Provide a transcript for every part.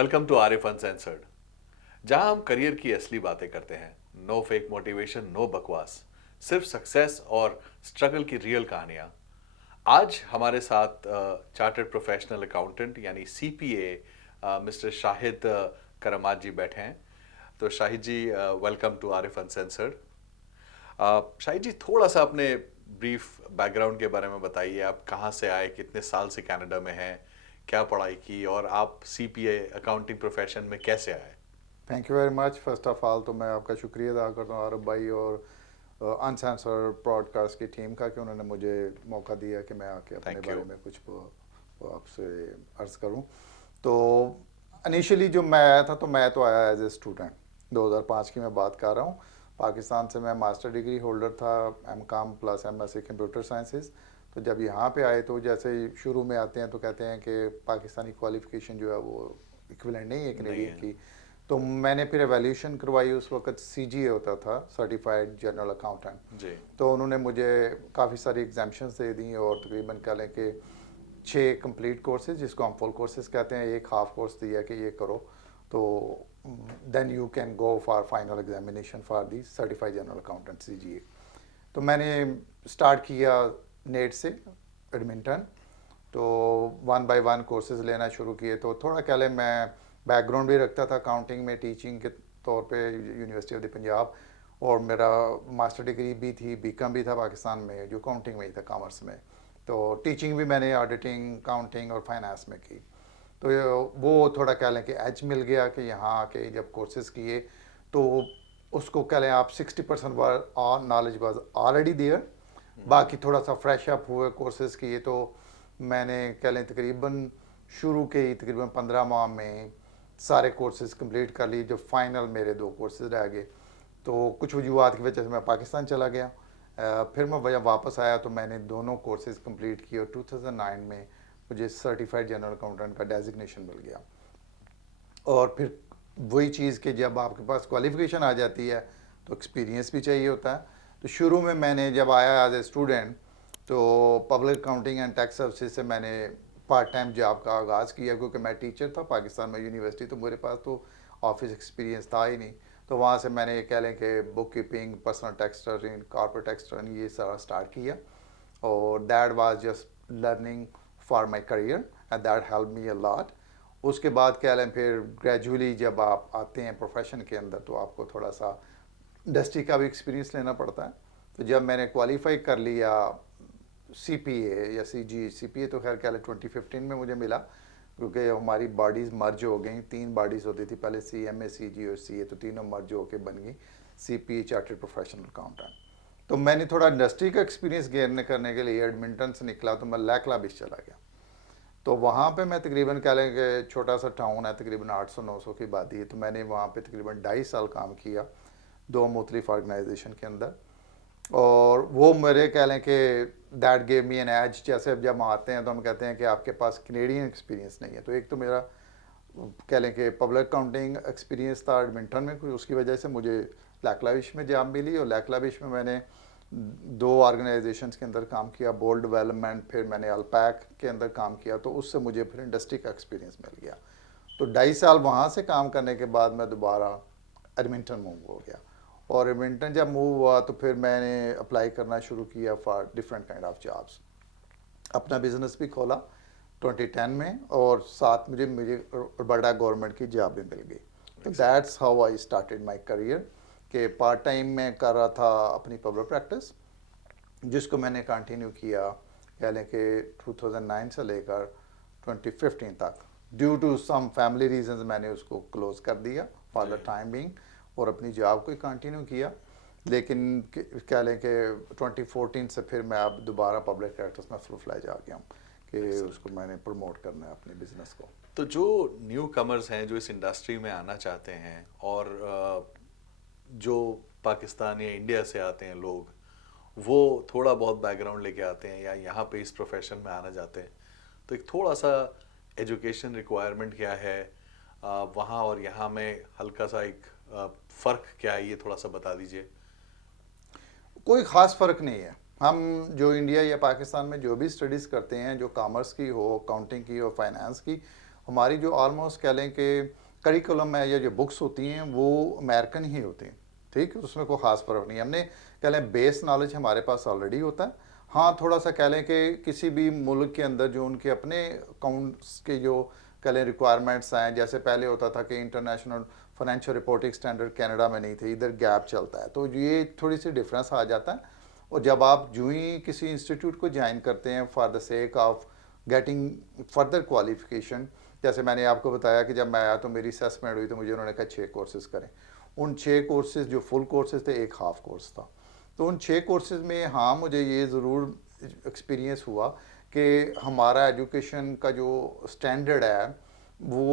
Welcome to Arif uncensored, जहां हम career की असली बातें करते हैं। नो फेक मोटिवेशन, नो बकवास, सिर्फ सक्सेस और स्ट्रगल की रियल कहानियां। आज हमारे साथ चार्टर्ड प्रोफेशनल अकाउंटेंट यानी सीपीए मिस्टर शाहिद करमात जी बैठे हैं। तो Shahid ji, welcome to Arif uncensored. Shahid ji, थोड़ा सा अपने ब्रीफ बैकग्राउंड के बारे में बताइए। आप कहाँ से आए, कितने साल से कनाडा में हैं, क्या पढ़ाई की और आप सीपीए अकाउंटिंग प्रोफेशन में कैसे आए। Thank you very much. First of all तो मैं आपका शुक्रिया अदा करता हूँ आरब भाई और अनसेंसर ब्रॉडकास्ट की टीम का कि उन्होंने मुझे मौका दिया कि मैं आके अपने थैंक यू। बारे में कुछ आपसे अर्ज़ करूँ। तो इनिशियली जो मैं आया था तो मैं तो आया एज ए स्टूडेंट। 2005 की मैं बात कर रहा हूँ। पाकिस्तान से मैं मास्टर डिग्री होल्डर था, M.Com plus MSc computer sciences. तो जब यहाँ पे आए तो जैसे ही शुरू में आते हैं तो कहते हैं कि पाकिस्तानी क्वालिफ़िकेशन जो है वो इक्विवेलेंट नहीं है नहीं कनेडियन है। की। तो मैंने फिर एवेल्यूशन करवाई। उस वक्त सीजीए होता था, सर्टिफाइड जनरल अकाउंटेंट। जी। तो उन्होंने मुझे काफ़ी सारी एग्जाम्पशंस दे दी और तकरीबन कह लें कि 6 कंप्लीट कोर्सेज, जिसको हम फुल कोर्सेज कहते हैं, एक हाफ कोर्स दिया कि ये करो। तो then you can go for final examination for the certified general accountant CGA. तो मैंने स्टार्ट किया नेट से एडमिंटन। तो वन बाय वन कोर्सेज लेना शुरू किए। तो थोड़ा कह लें मैं बैकग्राउंड भी रखता था अकाउंटिंग में, टीचिंग के तौर पे यूनिवर्सिटी ऑफ द पंजाब। और मेरा मास्टर डिग्री भी थी, बीकॉम भी था पाकिस्तान में, जो अकाउंटिंग में ही था, कॉमर्स में। तो टीचिंग भी मैंने ऑडिटिंग, अकाउंटिंग और फाइनेंस में की। तो वो थोड़ा कह लें कि एज मिल गया कि यहाँ आके जब कोर्सेज किए तो उसको कह लें आप 60% नॉलेज वाज ऑलरेडी देयर। बाकी थोड़ा सा फ्रेश अप हुए, कोर्सेज किए। तो मैंने कह लें तकरीबन शुरू के ही तकरीबन 15 माह में सारे कोर्सेज कंप्लीट कर लिए। जो फाइनल मेरे 2 कोर्सेज रह गए तो कुछ वजूहत की वजह से मैं पाकिस्तान चला गया। फिर मैं जब वापस आया तो मैंने दोनों कोर्सेज कंप्लीट किए और 2009 में मुझे सर्टिफाइड जनरल अकाउंटेंट का डेजिग्नेशन मिल गया। और फिर वही चीज़ कि जब आपके पास क्वालिफिकेशन आ जाती है तो एक्सपीरियंस भी चाहिए होता है। तो शुरू में मैंने जब आया एज ए स्टूडेंट तो public accounting and tax services से मैंने पार्ट टाइम जॉब का आगाज़ किया, क्योंकि मैं टीचर था पाकिस्तान में यूनिवर्सिटी, तो मेरे पास तो ऑफिस एक्सपीरियंस था ही नहीं। तो वहाँ से मैंने ये कह लें कि book keeping, personal tax return, corporate tax return, ये सारा स्टार्ट किया। और that was just learning for my career and that help me a lot. उसके बाद कह लें फिर ग्रेजुअली जब आप आते हैं प्रोफेशन के अंदर तो आपको थोड़ा सा इंडस्ट्री का भी एक्सपीरियंस लेना पड़ता है। तो जब मैंने क्वालिफाई कर लिया सीपीए या सीपीए तो खैर कह लें 2015 में मुझे मिला, क्योंकि हमारी बॉडीज़ मर्ज हो गई। 3 बॉडीज़ होती थी पहले, सीएमए, सीजी और सीए। तो तीनों मर्ज होकर बन गई सीपीए, चार्टर्ड प्रोफेशनल अकाउंटेंट। तो मैंने थोड़ा इंडस्ट्री का एक्सपीरियंस गेन करने के लिए एडमिंटन से निकला तो मैं लैकला बीच चला गया। तो वहाँ पे मैं तकरीबन कह लें कि छोटा सा टाउन है, तकरीबन 800-900 की आबादी है। तो मैंने वहाँ पे तकरीबन 2.5 साल काम किया 2 मुख्तलिफ ऑर्गेनाइजेशन के अंदर। और वो मेरे कह लें कि that gave me an edge. जैसे अब जब हम आते हैं तो हम कहते हैं कि आपके पास कनेडियन एक्सपीरियंस नहीं है। तो एक तो मेरा कह लें कि पब्लिक अकाउंटिंग एक्सपीरियंस था एडमिंटन में, कुछ उसकी वजह से मुझे लैक्लाविश में जॉब मिली। और लैक्लाविश में मैंने 2 ऑर्गेनाइजेशंस के अंदर काम किया, बोल डेवलपमेंट, फिर मैंने अल्पैक के अंदर काम किया। तो उससे मुझे फिर इंडस्ट्री का एक्सपीरियंस मिल गया। तो 2.5 साल वहाँ से काम करने के बाद मैं दोबारा एडमिंटन मूव हो गया। और एडमिंटन जब मूव हुआ तो फिर मैंने अप्लाई करना शुरू किया for different kind of jobs. अपना बिजनेस भी खोला 2010 में, और साथ मुझे मुझे बड़ा गवर्नमेंट की जॉब भी मिल गई। तो that's how I started my career. कि पार्ट टाइम में कर रहा था अपनी पब्लिक प्रैक्टिस, जिसको मैंने कंटिन्यू किया कह लें कि 2009 से लेकर 2015 तक। Due to some family reasons मैंने उसको क्लोज कर दिया फॉर जी। द टाइम बीइंग, और अपनी जॉब को कंटिन्यू किया। लेकिन कह लें कि 2014 से फिर मैं अब दोबारा पब्लिक प्रैक्टिस में फुल फ्लैज आ गया हूँ कि एक्सलेंट। उसको मैंने प्रमोट करना है अपने बिजनेस को। तो जो न्यू कमर्स हैं जो इस इंडस्ट्री में आना चाहते हैं और जो पाकिस्तान या इंडिया से आते हैं लोग, वो थोड़ा बहुत बैकग्राउंड लेके आते हैं या यहाँ पे इस प्रोफेशन में आना चाहते हैं, तो एक थोड़ा सा एजुकेशन रिक्वायरमेंट क्या है वहाँ और यहाँ में, हल्का सा एक फ़र्क क्या है, ये थोड़ा सा बता दीजिए। कोई ख़ास फ़र्क नहीं है। हम जो इंडिया या पाकिस्तान में जो भी स्टडीज़ करते हैं, जो कॉमर्स की हो, अकाउंटिंग की हो, फाइनेंस की, हमारी जो ऑलमोस्ट कह लें कि करिकुलम है या जो बुक्स होती हैं वो अमेरिकन ही होती हैं, ठीक है, उसमें कोई ख़ास फ़र्क नहीं है। हमने कह लें बेस नॉलेज हमारे पास ऑलरेडी होता है। हाँ, थोड़ा सा कह लें कि किसी भी मुल्क के अंदर जो उनके अपने अकाउंट्स के जो कह लें रिक्वायरमेंट्स हैं, जैसे पहले होता था कि international financial reporting standard Canada में नहीं थे, इधर गैप चलता है, तो ये थोड़ी सी डिफरेंस आ जाता है। और जब आप जो ही किसी इंस्टीट्यूट को ज्वाइन करते हैं for the sake of getting further qualification, जैसे मैंने आपको बताया कि जब मैं आया तो मेरी असेसमेंट हुई तो मुझे उन्होंने कहा 6 कोर्सेज करें। उन 6 कोर्सेज जो फुल कोर्सेज थे, एक हाफ कोर्स था। तो उन 6 कोर्सेज में हाँ मुझे ये ज़रूर एक्सपीरियंस हुआ कि हमारा एजुकेशन का जो स्टैंडर्ड है वो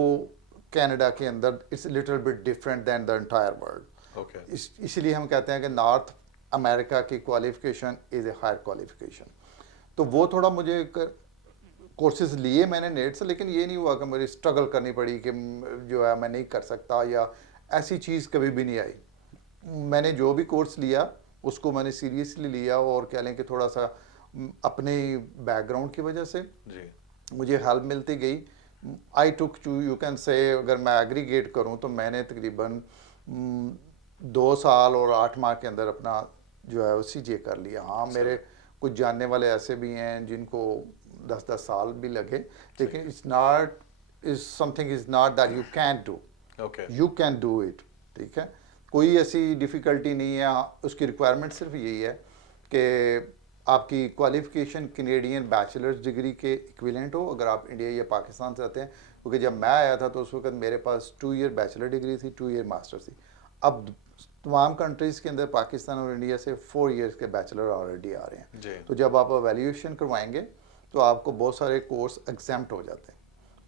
कनाडा के अंदर it's little bit different than the entire world. Okay. इसीलिए हम कहते हैं कि नॉर्थ अमेरिका की qualification is a higher qualification. तो वो थोड़ा मुझे कोर्सेज लिए मैंने नेट से, लेकिन ये नहीं हुआ कि मुझे स्ट्रगल करनी पड़ी कि जो है मैं नहीं कर सकता, या ऐसी चीज़ कभी भी नहीं आई। मैंने जो भी कोर्स लिया उसको मैंने सीरियसली लिया, और कह लें कि थोड़ा सा अपने बैकग्राउंड की वजह से जी। मुझे हेल्प मिलती गई। आई टुक टू यू कैन से, अगर मैं एग्रीगेट करूं तो मैंने तकरीबन 2 साल और 8 माह के अंदर अपना जो है CGA कर लिया। हाँ, मेरे कुछ जानने वाले ऐसे भी हैं जिनको 10-10 साल भी लगे, लेकिन it's not is something is not that you can do, okay. You can do it. ठीक है, कोई ऐसी डिफ़िकल्टी नहीं है। उसकी रिक्वायरमेंट सिर्फ यही है कि आपकी क्वालिफिकेशन कैनेडियन बैचलर्स डिग्री के इक्विवेलेंट हो, अगर आप इंडिया या पाकिस्तान से आते हैं। क्योंकि जब मैं आया था तो उस वक्त मेरे पास 2 ईयर बैचलर डिग्री थी, 2 ईयर मास्टर थी। अब तमाम कंट्रीज़ के अंदर पाकिस्तान और इंडिया से 4 ईयर्स के बैचलर ऑलरेडी आ रहे हैं। जी। तो जब आप वैल्यूएशन करवाएंगे तो आपको बहुत सारे कोर्स एग्जाम्प्ट हो जाते हैं।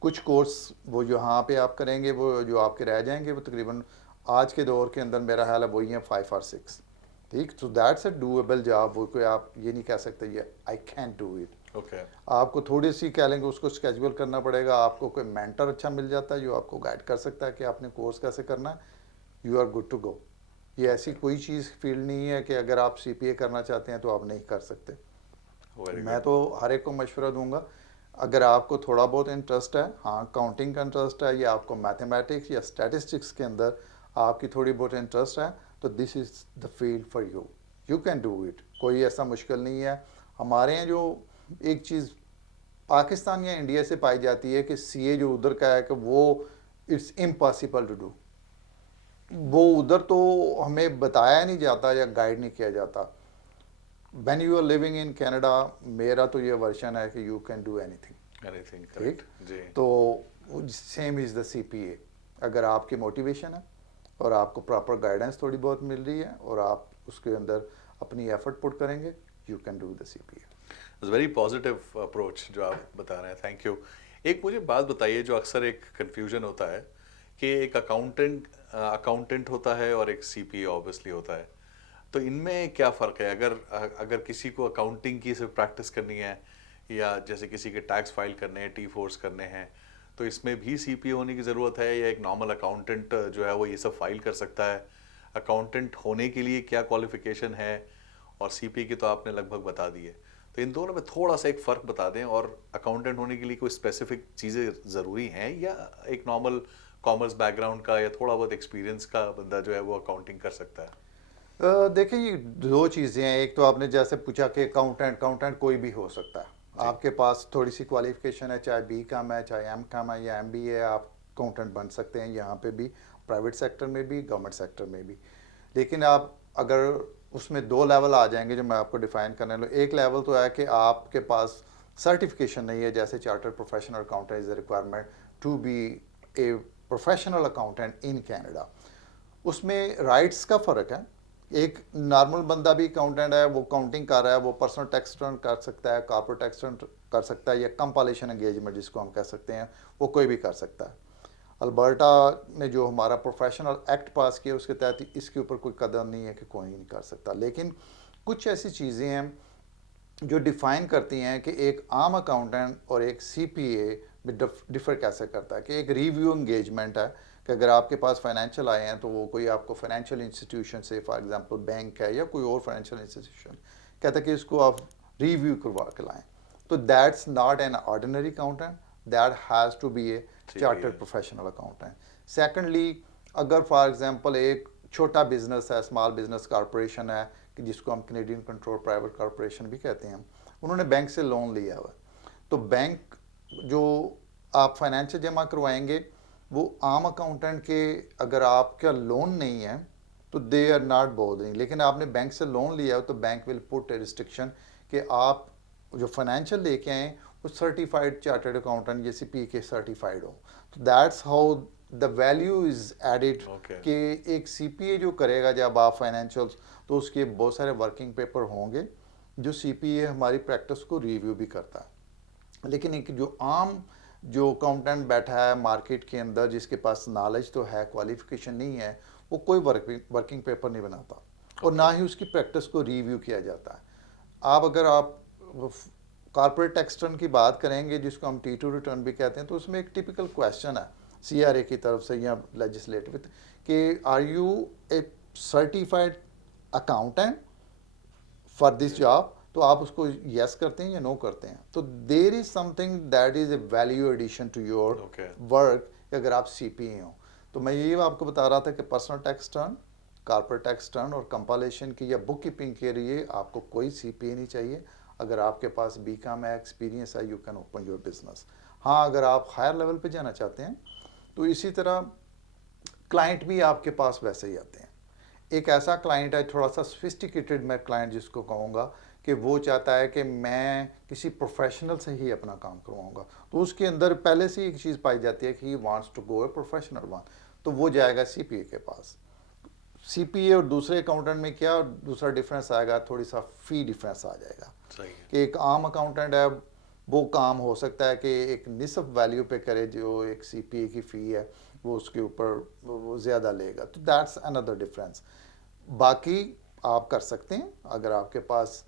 कुछ कोर्स वो यहाँ पे आप करेंगे, वो जो आपके रह जाएंगे वो तकरीबन आज के दौर के अंदर मेरा ख्याल है वही है 5 और 6। ठीक, तो दैट्स अ डूएबल जॉब। वो कोई आप ये नहीं कह सकते ये I can do it. Okay. आपको थोड़ी सी कह लेंगे उसको स्केजुअल करना पड़ेगा। आपको कोई मेंटर अच्छा मिल जाता है जो आपको गाइड कर सकता है कि आपने कोर्स कैसे करना है, you are good to go. ये ऐसी कोई चीज़ फील्ड नहीं है कि अगर आप CPA करना चाहते हैं तो आप नहीं कर सकते। वेरी मैं गुड। तो हर एक को मशवरा दूंगा, अगर आपको थोड़ा बहुत इंटरेस्ट है, हाँ काउंटिंग का इंटरेस्ट है, या आपको मैथमेटिक्स या स्टैटिस्टिक्स के अंदर आपकी थोड़ी बहुत इंटरेस्ट है, तो this is the field for you, you can do it. कोई ऐसा मुश्किल नहीं है। हमारे यहाँ जो एक चीज़ पाकिस्तान या इंडिया से पाई जाती है कि CA जो उधर का है कि वो इट्स इम्पॉसिबल टू डू, वो उधर तो हमें बताया नहीं जाता या गाइड नहीं किया जाता। When you are living in Canada, मेरा तो ये वर्शन है कि you can do anything। Anything, ठीक, करेक्ट। जी। तो सेम इज़ द CPA। अगर आपकी मोटिवेशन है और आपको प्रॉपर गाइडेंस थोड़ी बहुत मिल रही है और आप उसके अंदर अपनी एफर्ट पुट करेंगे, you can do the CPA। It's very positive approach जो आप बता रहे हैं, थैंक यू। एक मुझे बात बताइए, जो अक्सर एक कंफ्यूजन होता है कि एक अकाउंटेंट होता है और एक CPA ऑब्वियसली होता है, तो इनमें क्या फ़र्क है? अगर अगर किसी को अकाउंटिंग की सिर्फ प्रैक्टिस करनी है, या जैसे किसी के टैक्स फाइल करने हैं, T4s करने हैं, तो इसमें भी CPA होने की ज़रूरत है, या एक नॉर्मल अकाउंटेंट जो है वो ये सब फाइल कर सकता है? अकाउंटेंट होने के लिए क्या क्वालिफिकेशन है? और CPA की तो आपने लगभग बता दी है, तो इन दोनों में थोड़ा सा एक फ़र्क बता दें। और अकाउंटेंट होने के लिए कोई स्पेसिफिक चीज़ें ज़रूरी हैं, या एक नॉर्मल कॉमर्स बैकग्राउंड का या थोड़ा बहुत एक्सपीरियंस का बंदा जो है वो अकाउंटिंग कर सकता है? देखिए ये दो चीज़ें हैं। एक तो आपने जैसे पूछा कि अकाउंटेंट कोई भी हो सकता है। जी। आपके पास थोड़ी सी क्वालिफिकेशन है, चाहे BCom है, चाहे M.Com है या MBA है, आप अकाउंटेंट बन सकते हैं यहाँ पे भी, प्राइवेट सेक्टर में भी, गवर्नमेंट सेक्टर में भी। लेकिन आप अगर उसमें 2 लेवल आ जाएंगे जो मैं आपको डिफाइन करने लूँ। एक लेवल तो है कि आपके पास सर्टिफिकेशन नहीं है, जैसे chartered professional accountant is a requirement to be a professional accountant in Canada. उसमें राइट्स का फ़र्क है। एक नॉर्मल बंदा भी अकाउंटेंट है, वो काउंटिंग कर रहा है, वो पर्सनल टैक्स रिटर्न कर सकता है, कॉर्पोरेट टैक्स रिटर्न कर सकता है, या कंपाइलेशन एंगेजमेंट जिसको हम कह सकते हैं, वो कोई भी कर सकता है। अल्बर्टा ने जो हमारा प्रोफेशनल एक्ट पास किया उसके तहत इसके ऊपर कोई कदम नहीं है कि कोई नहीं कर सकता। लेकिन कुछ ऐसी चीज़ें हैं जो डिफ़ाइन करती हैं कि एक आम अकाउंटेंट और एक CPA में डिफ़र कैसे करता है। कि एक रिव्यू एंगेजमेंट है कि अगर आपके पास फाइनेंशियल आए हैं तो वो कोई आपको फाइनेंशियल इंस्टीट्यूशन से, फॉर एग्जांपल बैंक है या कोई और फाइनेंशियल इंस्टीट्यूशन, कहता है कि इसको आप रिव्यू करवा के लाएं, तो that's not an ordinary accountant, that has to be a chartered professional accountant. Secondly, अगर फॉर एग्जांपल एक छोटा बिजनेस है, स्मॉल बिजनेस कॉरपोरेशन है, कि जिसको हम कैनेडियन कंट्रोल प्राइवेट कॉरपोरेशन भी कहते हैं, उन्होंने बैंक से लोन लिया हुआ, तो बैंक जो आप फाइनेंशियल जमा करवाएंगे वो आम अकाउंटेंट के, अगर आपका लोन नहीं है तो दे आर नॉट बोदरिंग, लेकिन आपने बैंक से लोन लिया हो तो bank will put A restriction कि आप जो फाइनेंशियल लेके आए वो सर्टिफाइड चार्टर्ड अकाउंटेंट या CPA के सर्टिफाइड हो। तो that's how the value is added कि एक CPA जो करेगा जब आप फाइनेंशियल, तो उसके बहुत सारे वर्किंग पेपर होंगे जो CPA हमारी प्रैक्टिस को रिव्यू भी करता है। लेकिन एक जो आम जो अकाउंटेंट बैठा है मार्केट के अंदर, जिसके पास नॉलेज तो है, क्वालिफिकेशन नहीं है, वो कोई वर्किंग पेपर नहीं बनाता और ना ही उसकी प्रैक्टिस को रिव्यू किया जाता है। अगर आप कॉर्पोरेट टैक्स रिटर्न की बात करेंगे, जिसको हम T2 रिटर्न भी कहते हैं, तो उसमें एक टिपिकल क्वेश्चन है CRA की तरफ से या लेजिस्लेटिव कि are you a certified accountant for this job, तो आप उसको यस करते हैं या नो करते हैं। तो there is something that is a value addition to your work अगर आप CPA हो। तो मैं ये आपको बता रहा था कि personal tax turn, corporate tax turn और कंपाइलेशन की या बुक कीपिंग के लिए आपको कोई CPA नहीं चाहिए। अगर आपके पास BCom है, एक्सपीरियंस है, you can open your business. हाँ, अगर आप हायर लेवल पे जाना चाहते हैं तो इसी तरह क्लाइंट भी आपके पास वैसे ही आते हैं। एक ऐसा क्लाइंट है थोड़ा सा सोफिस्टिकेटेड, मैं क्लाइंट जिसको कहूँगा कि वो चाहता है कि मैं किसी प्रोफेशनल से ही अपना काम करवाऊँगा, तो उसके अंदर पहले से एक चीज़ पाई जाती है कि he wants to go a professional one, तो वो जाएगा CPA के पास। CPA और दूसरे अकाउंटेंट में क्या दूसरा डिफरेंस आएगा, थोड़ी सा फ़ी डिफरेंस आ जाएगा। कि एक आम अकाउंटेंट है, वो काम हो सकता है कि एक निसफ वैल्यू पे करे, जो एक CPA की फ़ी है वो उसके ऊपर वो ज़्यादा लेगा, तो दैट्स अनदर डिफरेंस। बाकी आप कर सकते हैं, अगर आपके पास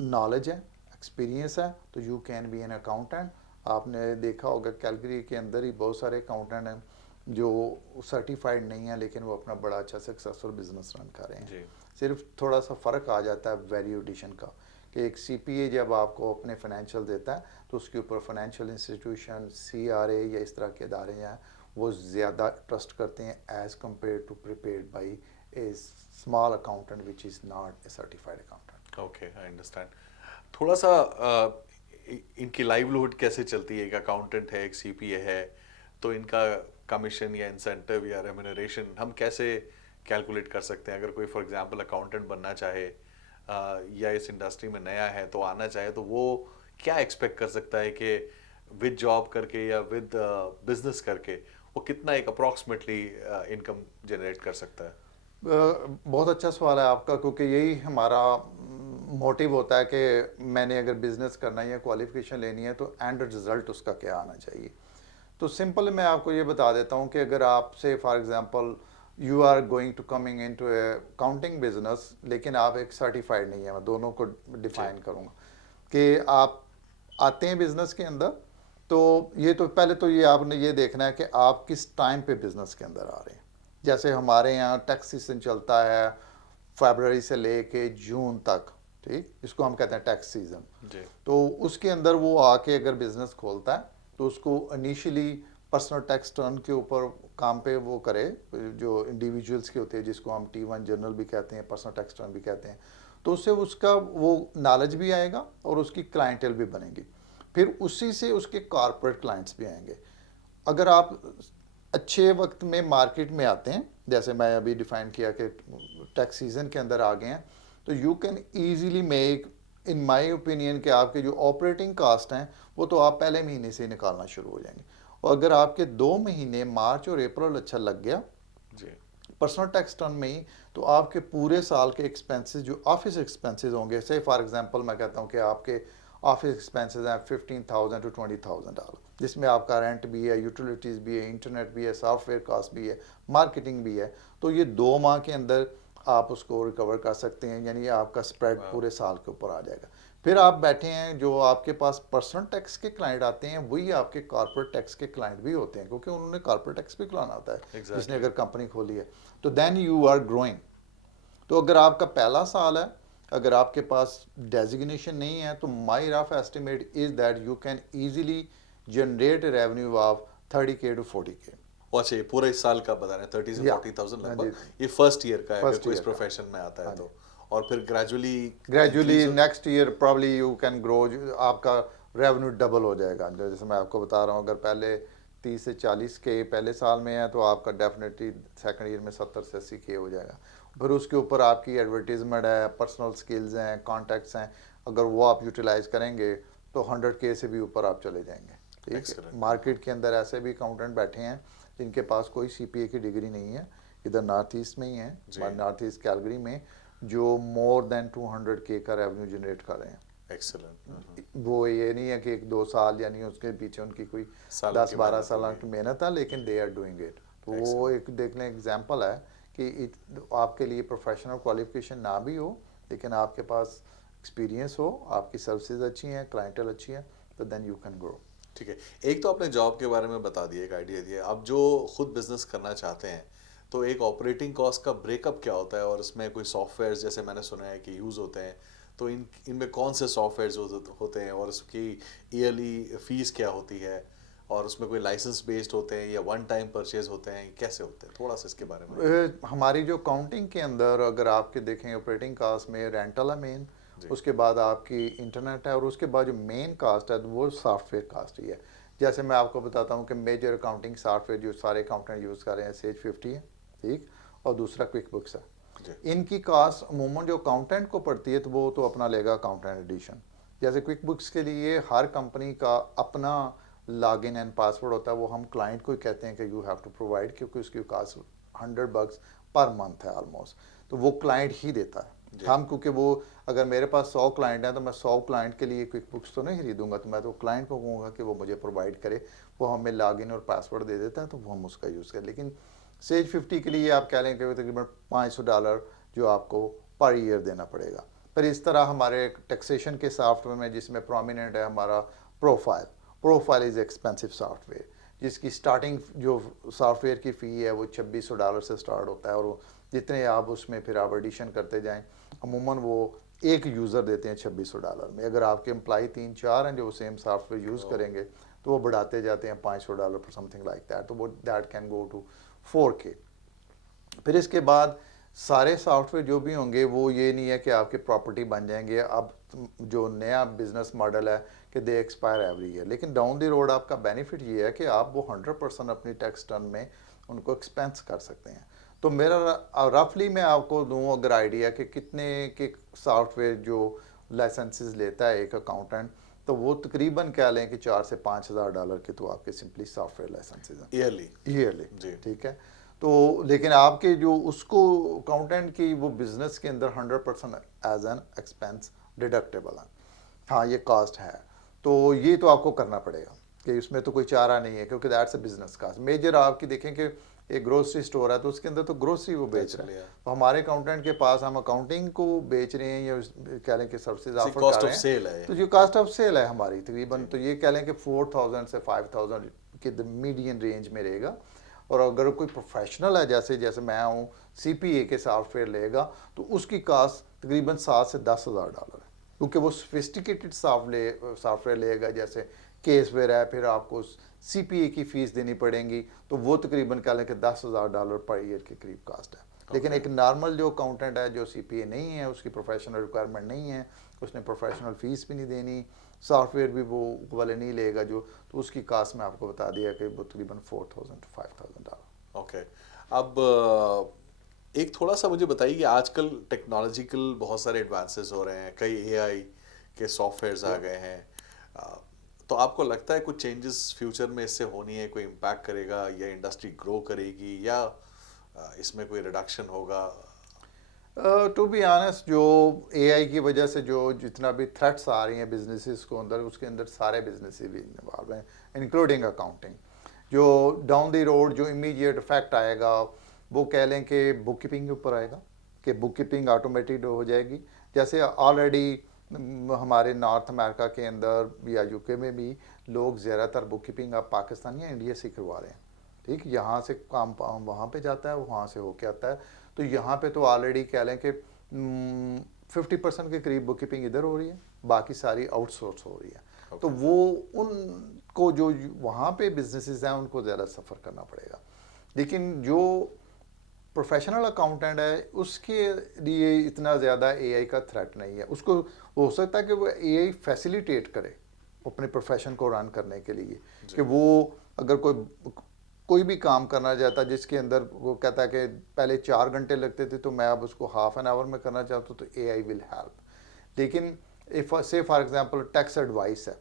नॉलेज है, एक्सपीरियंस है, तो you can be an accountant. आपने देखा होगा कैलगरी के अंदर ही बहुत सारे अकाउंटेंट हैं जो सर्टिफाइड नहीं है, लेकिन वो अपना बड़ा अच्छा सक्सेसफुल बिजनेस रन कर रहे हैं। सिर्फ थोड़ा सा फ़र्क आ जाता है वैल्यू एडिशन का, कि एक CPA जब आपको अपने फाइनेंशियल देता है तो उसके ऊपर फाइनेंशियल इंस्टीट्यूशन, CRA या इस तरह के अदारे हैं, वो ज़्यादा ट्रस्ट करते हैं as compare to prepared by a small accountant which is not a certified accountant. Okay, I understand. थोड़ा सा इनकी लाइवलीहुड कैसे चलती है? एक अकाउंटेंट है, एक CPA है, तो इनका कमीशन या इंसेंटिव या रेम्यूनरेशन हम कैसे कैलकुलेट कर सकते हैं? अगर कोई फॉर एग्जांपल अकाउंटेंट बनना चाहे या इस इंडस्ट्री में नया है तो आना चाहे, तो वो क्या एक्सपेक्ट कर सकता है कि विद जॉब करके या विद बिजनेस करके वो कितना एक अप्रॉक्सीमेटली इनकम जनरेट कर सकता है? बहुत अच्छा सवाल है आपका, क्योंकि यही हमारा मोटिव होता है कि मैंने अगर बिज़नेस करना है या क्वालिफिकेशन लेनी है तो एंड रिज़ल्ट उसका क्या आना चाहिए। तो सिंपल मैं आपको ये बता देता हूँ कि अगर आपसे for example you are going to coming into a accounting business, लेकिन आप एक सर्टिफाइड नहीं है, मैं दोनों को डिफाइन करूँगा कि आप आते हैं बिजनेस के अंदर, तो ये तो पहले तो ये आपने ये देखना है कि आप किस टाइम पे बिजनेस के अंदर आ रहे हैं। जैसे हमारे यहाँ टैक्स सीजन चलता है फरवरी से लेके जून तक, ठीक, इसको हम कहते हैं टैक्स सीजन। तो उसके अंदर वो आके अगर बिजनेस खोलता है तो उसको इनिशियली पर्सनल टैक्स टर्न के ऊपर काम पे वो करे, जो इंडिविजुअल्स के होते हैं, जिसको हम T1 जनरल भी कहते हैं, पर्सनल टैक्स टर्न भी कहते हैं। तो उससे उसका वो नॉलेज भी आएगा और उसकी क्लाइंटेल भी बनेगी, फिर उसी से उसके कॉर्पोरेट क्लाइंट्स भी आएंगे। अगर आप अच्छे वक्त में मार्केट में आते हैं, जैसे मैं अभी डिफाइन किया कि टैक्स सीजन के अंदर आ गए हैं, तो you can easily make, in my opinion, कि आपके जो ऑपरेटिंग कास्ट हैं वो तो आप पहले महीने से निकालना शुरू हो जाएंगे। और अगर आपके 2 महीने मार्च और अप्रैल अच्छा लग गया जी पर्सनल टैक्स टर्न में ही, तो आपके पूरे साल के एक्सपेंसेस जो ऑफिस एक्सपेंसेस होंगे, से फॉर एग्जांपल मैं कहता हूँ कि आपके ऑफिस एक्सपेंसेस हैं $15,000 to $20,000, जिसमें आपका रेंट भी है, यूटिलिटीज़ भी है, इंटरनेट भी है, सॉफ्टवेयर कॉस्ट भी है, मार्केटिंग भी है। तो ये 2 माह के अंदर आप उसको रिकवर कर सकते हैं, यानी आपका स्प्रेड पूरे साल के ऊपर आ जाएगा। फिर आप बैठे हैं, जो आपके पास पर्सनल टैक्स के क्लाइंट आते हैं वही आपके कॉर्पोरेट टैक्स के क्लाइंट भी होते हैं, क्योंकि उन्होंने कॉर्पोरेट टैक्स भी खुलाना होता है जिसने अगर कंपनी खोली है। तो देन यू आर ग्रोइंग। तो अगर आपका पहला साल है, अगर आपके पास डेजिग्नेशन नहीं है, तो my rough estimate is that you can easily generate revenue of 30K to 40K। अच्छा, ये पूरा इस साल का बता रहे हैं 30 से या 40,000 हाँ लगभग। जी, ये फर्स्ट ईयर का है अगर फर्स्ट कोई इस ईयर का। प्रोफेशन में आता है हाँ जी, तो। और फिर ग्रेजुअली ग्रेजुअली इंक्रीज हो। Next year probably you can grow, आपका रेवेन्यू डबल हो जाएगा। जैसे मैं आपको बता रहा हूँ, अगर पहले 30 से 40K पहले साल में है तो आपका डेफिनेटली सेकंड ईयर में 70 से 80K हो जाएगा। फिर उसके ऊपर आपकी एडवर्टीजमेंट है, पर्सनल स्किल्स हैं, कॉन्टैक्ट्स हैं, अगर वो आप यूटिलाइज करेंगे तो 100K से भी ऊपर आप चले जाएंगे। ठीक है, एक्सीलेंट। मार्केट के अंदर ऐसे भी अकाउंटेंट बैठे हैं जिनके पास कोई CPA की डिग्री नहीं है, इधर नॉर्थ ईस्ट में ही है, जी। नॉर्थ ईस्ट कैलगरी में, जो मोर देन 200K का रेवेन्यू जनरेट कर रहे हैं। एक्सीलेंट। वो ये नहीं है कि 1-2 साल, यानी उसके पीछे उनकी कोई सालों की 10-12 मेहनत साल होगी। की मेहनत है, लेकिन दे आर डूइंग इट। तो वो Excellent. एक देख लें एग्जांपल है कि आपके लिए प्रोफेशनल क्वालिफिकेशन ना भी हो, लेकिन आपके पास एक्सपीरियंस हो, आपकी सर्विसेज अच्छी हैं, क्लाइंटल अच्छी है, तो देन यू कैन ग्रो। ठीक है। एक तो आपने जॉब के बारे में बता दिया, एक आइडिया दिया। अब जो खुद बिजनेस करना चाहते हैं तो एक ऑपरेटिंग कॉस्ट का ब्रेकअप क्या होता है, और इसमें कोई सॉफ्टवेयर जैसे मैंने सुना है कि यूज़ होते हैं, तो इनमें कौन से सॉफ्टवेयर होते हैं, और उसकी ईयरली फीस क्या होती है, और उसमें कोई लाइसेंस बेस्ड होते हैं या वन टाइम परचेज होते हैं, कैसे होते हैं, थोड़ा सा इसके बारे में। हमारी जो काउंटिंग के अंदर अगर आपके देखें, ऑपरेटिंग कास्ट में रेंटल है मेन, जी। उसके बाद आपकी इंटरनेट है, और उसके बाद जो मेन कास्ट है वो सॉफ्टवेयर कास्ट ही है। जैसे मैं आपको बताता हूँ कि मेजर अकाउंटिंग सॉफ्टवेयर जो सारे अकाउंटेंट यूज़ कर रहे हैं, सेज 50 है, ठीक, और दूसरा क्विक बुक्स है। जी। इनकी कास्ट अमूमन जो अकाउंटेंट को पड़ती है तो वो तो अपना लेगा अकाउंटेंट एडिशन। जैसे क्विक बुक्स के लिए हर कंपनी का अपना लॉगिन एंड पासवर्ड होता है, वो हम क्लाइंट को ही कहते हैं कि यू हैव टू प्रोवाइड, क्योंकि उसकी कास्ट $100 पर मंथ है ऑलमोस्ट, तो वो क्लाइंट ही देता है। जी। हम क्योंकि वो, अगर मेरे पास 100 क्लाइंट हैं तो मैं 100 क्लाइंट के लिए क्विक बुक्स तो नहीं खरीदूंगा, तो मैं तो क्लाइंट को कहूँगा कि वो मुझे प्रोवाइड करे, वो हमें लॉगिन और पासवर्ड दे देता है, तो वो हम उसका यूज़ करें। लेकिन सेज 50 के लिए आप कह लें कि तकरीबन $500 जो आपको पर ईयर देना पड़ेगा। पर इस तरह हमारे टैक्सेशन के सॉफ्टवेयर में जिसमें प्रोमिनेंट है हमारा profile, profile is expensive software, जिसकी स्टार्टिंग जो सॉफ्टवेयर की फ़ी है वो $2600 से स्टार्ट होता है, और जितने आप उसमें फिर आप एडिशन करते जाएं, अमूमन वो एक यूज़र देते हैं $2600 में। अगर आपके एम्प्लॉई 3-4 हैं जो सेम सॉफ्टवेयर यूज़ करेंगे तो वो बढ़ाते जाते हैं $500 पर समथिंग लाइक दैट, तो वो that can go to 4K। फिर इसके बाद सारे सॉफ्टवेयर जो भी होंगे वो ये नहीं है कि आपकी प्रॉपर्टी बन जाएंगे। अब जो नया बिजनेस मॉडल है कि दे एक्सपायर एवरी ईयर, लेकिन डाउन द रोड आपका बेनिफिट ये है कि आप वो 100% अपनी टैक्स टर्न में उनको एक्सपेंस कर सकते हैं। तो मेरा रफली मैं आपको दूं अगर आइडिया कि कितने के सॉफ्टवेयर जो लाइसेंसेस लेता है एक अकाउंटेंट, तो वो तकरीबन कह लें कि $4,000 से $5,000 के तो आपके सिंपली सॉफ्टवेयर लाइसेंसेज हैं ईयरली। ईयरली। जी। ठीक है, तो लेकिन आपके जो उसको अकाउंटेंट की वो बिजनेस के अंदर 100% एज एन एक्सपेंस डिडक्टेबल है। हाँ, ये कॉस्ट है, तो ये तो आपको करना पड़ेगा कि इसमें तो कोई चारा नहीं है, क्योंकि that's a business cost. Major आपकी देखें कि एक ग्रोसरी स्टोर है तो उसके अंदर तो ग्रोसरी वो बेच रहा है, तो हमारे अकाउंटेंट के पास हम अकाउंटिंग को बेच रहे हैं या कह लें कि सर्विसेज ऑफर कॉस्ट कर ऑफ रहे सेल हैं, है। तो जो कॉस्ट ऑफ सेल है हमारी तकरीबन, तो ये कह लें कि 4000 से 5000 के मीडियन रेंज में रहेगा। और अगर कोई प्रोफेशनल है, जैसे जैसे मैं हूँ, CPA के सॉफ्टवेयर लेगा तो उसकी कास्ट तकरीबन $7,000 से 10,000 है, क्योंकि वो सोफिस्टिकेटेड सॉफ्टवेयर लेगा, जैसे केसवेयर है, फिर आपको CPA की फ़ीस देनी पड़ेगी, तो वो तकरीबन कह लें कि $10,000 पर ईयर के करीब कास्ट है। लेकिन एक नॉर्मल जो अकाउंटेंट है जो CPA नहीं है, उसकी प्रोफेशनल रिक्वायरमेंट नहीं है, उसने प्रोफेशनल फ़ीस भी नहीं देनी, सॉफ्टवेयर भी वो वाले नहीं लेगा जो, तो उसकी कास्ट में आपको बता दिया कि वो तकरीबन $4,000 to $5,000। ओके। अब एक थोड़ा सा मुझे बताइए कि आजकल टेक्नोलॉजिकल बहुत सारे एडवांसेस हो रहे हैं, कई एआई के सॉफ्टवेयर्स आ गए हैं। अ, तो आपको लगता है कुछ चेंजेस फ्यूचर में इससे होनी है, कोई इम्पैक्ट करेगा, या इंडस्ट्री ग्रो करेगी, या इसमें कोई रिडक्शन होगा? टू बी ऑनेस्ट, जो AI की वजह से जो जितना भी थ्रेट्स आ रही हैं बिजनेसेस को अंदर, उसके अंदर सारे बिजनेस भी इन्वॉल्व हैं, इंक्लूडिंग अकाउंटिंग। जो डाउन द रोड जो इमीडिएट इफेक्ट आएगा वो कह लें कि बुक कीपिंग के ऊपर आएगा, कि बुक कीपिंग ऑटोमेटेड हो जाएगी। जैसे ऑलरेडी हमारे नॉर्थ अमेरिका के अंदर या UK में भी लोग ज़्यादातर बुक कीपिंग अब पाकिस्तान या इंडिया से करवा रहे हैं। ठीक, यहाँ से काम वहाँ पे जाता है, वहाँ से होके आता है, तो यहाँ पे तो ऑलरेडी कह लें कि 50% के करीब बुक कीपिंग इधर हो रही है, बाकी सारी आउटसोर्स हो रही है। तो वो उनको जो वहाँ पे बिजनेसेस हैं उनको ज़्यादा सफ़र करना पड़ेगा। लेकिन जो प्रोफेशनल अकाउंटेंट है उसके लिए इतना ज़्यादा एआई का थ्रेट नहीं है। उसको हो सकता है कि वो एआई फैसिलिटेट करे अपने प्रोफेशन को रन करने के लिए, कि वो अगर कोई भी काम करना चाहता जिसके अंदर वो कहता है कि पहले 4 घंटे लगते थे तो मैं अब उसको हाफ एन आवर में करना चाहता हूँ, तो एआई विल हेल्प। लेकिन इफ से फॉर एग्जांपल टैक्स एडवाइस है,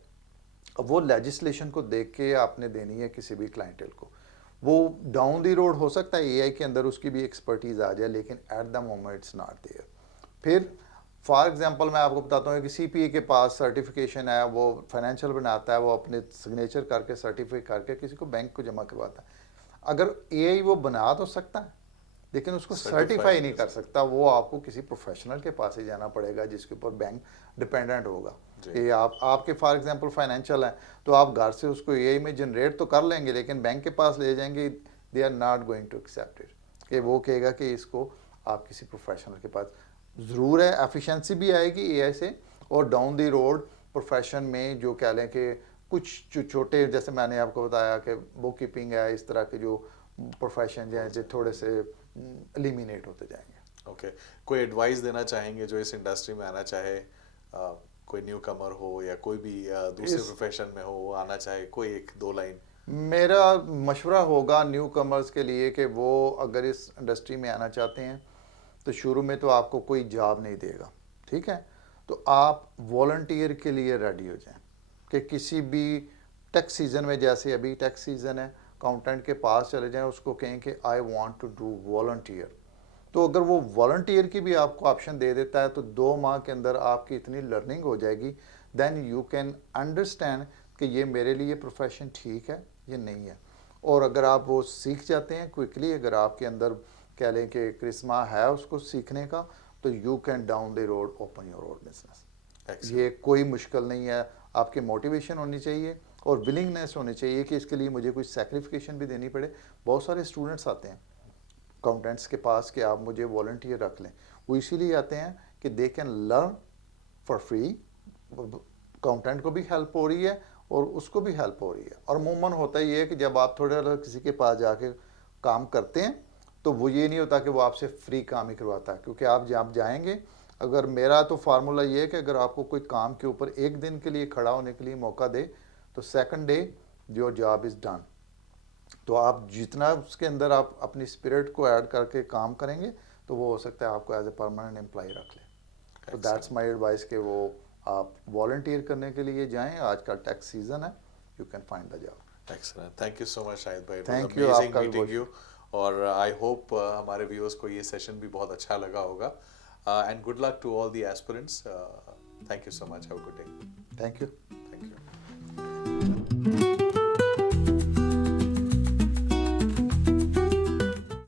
अब वो लेजिस्लेशन को देख के आपने देनी है किसी भी क्लाइंटेल को। वो डाउन द रोड हो सकता है एआई के अंदर उसकी भी एक्सपर्टीज आ जाए, लेकिन at the moment it's not there. फिर फॉर एग्जांपल मैं आपको बताता हूँ कि सीपीए के पास सर्टिफिकेशन है, वो फाइनेंशियल बनाता है, वो अपने सिग्नेचर करके सर्टिफिकेट करके किसी को बैंक को जमा करवाता है। अगर एआई वो बना तो सकता है, लेकिन उसको सर्टिफाई नहीं कर सकता। वो आपको किसी प्रोफेशनल के पास ही जाना पड़ेगा जिसके ऊपर बैंक डिपेंडेंट होगा। कि आपके फॉर एग्जांपल फाइनेंशियल है, तो आप घर से उसको एआई में जनरेट तो कर लेंगे, लेकिन बैंक के पास ले जाएंगे, they are not going to accept it. कि वो कहेगा कि इसको आप किसी प्रोफेशनल के पास, ज़रूर है एफिशिएंसी भी आएगी एआई से, और डाउन द रोड प्रोफेशन में जो कह लें कि कुछ छोटे, जैसे मैंने आपको बताया कि बुक कीपिंग है, इस तरह के जो प्रोफेशन हैं जो थोड़े से एलिमिनेट होते जाएंगे। ओके, कोई एडवाइस देना चाहेंगे जो इस इंडस्ट्री में आना चाहे, कोई न्यू कमर हो या कोई भी दूसरे प्रोफेशन में हो वो आना चाहे, कोई 1-2 लाइन? मेरा मशवरा होगा न्यू कमर्स के लिए कि वो अगर इस इंडस्ट्री में आना चाहते हैं तो शुरू में तो आपको कोई जॉब नहीं देगा, ठीक है, तो आप वॉलंटियर के लिए रेडी हो जाएं कि किसी भी टैक्स सीज़न में, जैसे अभी टैक्स सीज़न है, अकाउंटेंट के पास चले जाएं, उसको कहें कि I want to do volunteer. तो अगर वो वॉलंटियर की भी आपको ऑप्शन दे देता है तो 2 माह के अंदर आपकी इतनी लर्निंग हो जाएगी, देन यू कैन अंडरस्टैंड कि ये मेरे लिए प्रोफेशन ठीक है, ये नहीं है। और अगर आप वो सीख जाते हैं क्विकली, अगर आपके अंदर कह लें कि क्रिस्मा है उसको सीखने का, तो you can down the road open your own business. ये कोई मुश्किल नहीं है। आपकी मोटिवेशन होनी चाहिए और विलिंगनेस होनी चाहिए कि इसके लिए मुझे कोई सेक्रीफिकेशन भी देनी पड़े। बहुत सारे स्टूडेंट्स आते हैं अकाउंटेंट्स के पास कि आप मुझे वॉलंटियर रख लें, वो इसीलिए आते हैं कि they can learn for free. Accountant को भी हेल्प हो रही है और उसको भी हेल्प हो रही है। और अमूमन होता ही है कि जब आप थोड़ा किसी के पास जाके काम करते हैं तो वो ये नहीं होता कि वो आपसे फ्री काम ही करवाता है, क्योंकि आप जब जाएंगे, अगर मेरा तो फार्मूला ये है कि अगर आपको कोई काम के ऊपर 1 दिन के लिए खड़ा होने के लिए मौका दे तो second day your job is done. तो आप जितना उसके अंदर आप अपनी स्पिरिट को ऐड करके काम करेंगे तो वो हो सकता है आपको एज ए परमानेंट एम्प्लॉय रख ले। तो दैट्स माय एडवाइस कि वो आप वॉलंटियर करने के लिए जाएं। आजकल टैक्स सीजन है, you can find the job. Excellent, thank you so much Shahid भाई, it was thank you, amazing आपका भी मीटिंग बहुत यू। और आई होप हमारे व्यूअर्स को ये सेशन भी बहुत अच्छा लगा होगा। And good luck to all the aspirants. Thank you so much, have a good day. Thank you. Thank you.